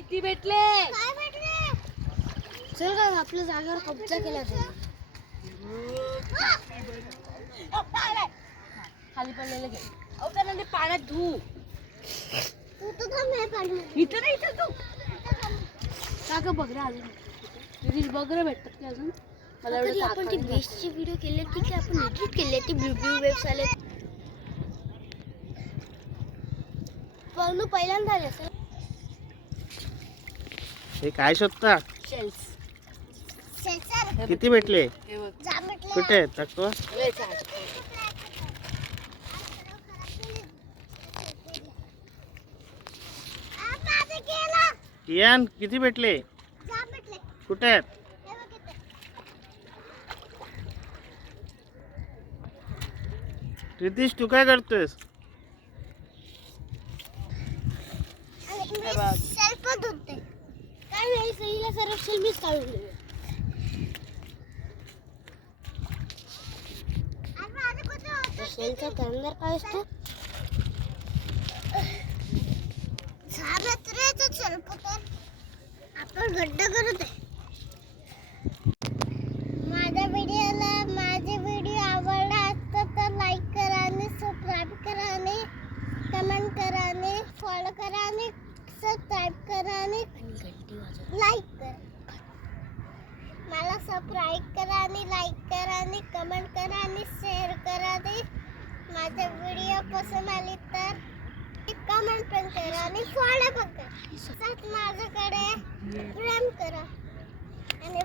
किती भेटले? काय भेटले? चल का आपल्या जागेवर कब्जा केला जाईल. खाली पडलेलं घे. अहो त्यांना ते पाण्यात धू. तू तर थांब हे पाणी. इथं नाही इथं तू. काका बघरा अजून. तुझी बघरा भेटतात की अजून? मला एवढं आपण ती बेस्टचे व्हिडिओ केले ती की आपण एडिट केले ती ब्लू वेब्स आले. पण पहिल्यांदा आले सर. हे काय शोधता? शेल्स. सेन्सर किती भेटले? हे बघ. जा म्हटलं. कुठे आहेत दाखवा. लय छान. माझं गेलं. कियान किती भेटले? जा म्हटलं. कुठे आहेत? हे बघ इथे. रितीश तू काय करतोयस? आणि मी सेल्फ धुते. काय नाही सहीला सर्व सेल्फीच काढून दिले. सेलचा अंदर काय असतो? साबत्रेचं सेल्फ तर आपण गड्डा करत आहे. माझे व्हिडिओ आवडला असतं तर लाईक करा आणि सबस्क्राईब करा आणि कमेंट करा आणि फॉलो करा आणि सबस्क्राईब करा आणि लाईक करा. मला सबस्क्राईब करा आणि लाईक करा आणि कमेंट करा आणि शेअर करा आणि माझे व्हिडिओ पसंत आले तर कमेंट पण करा आणि फॉलो पण करा. माझ्याकडे प्रेम करा आणि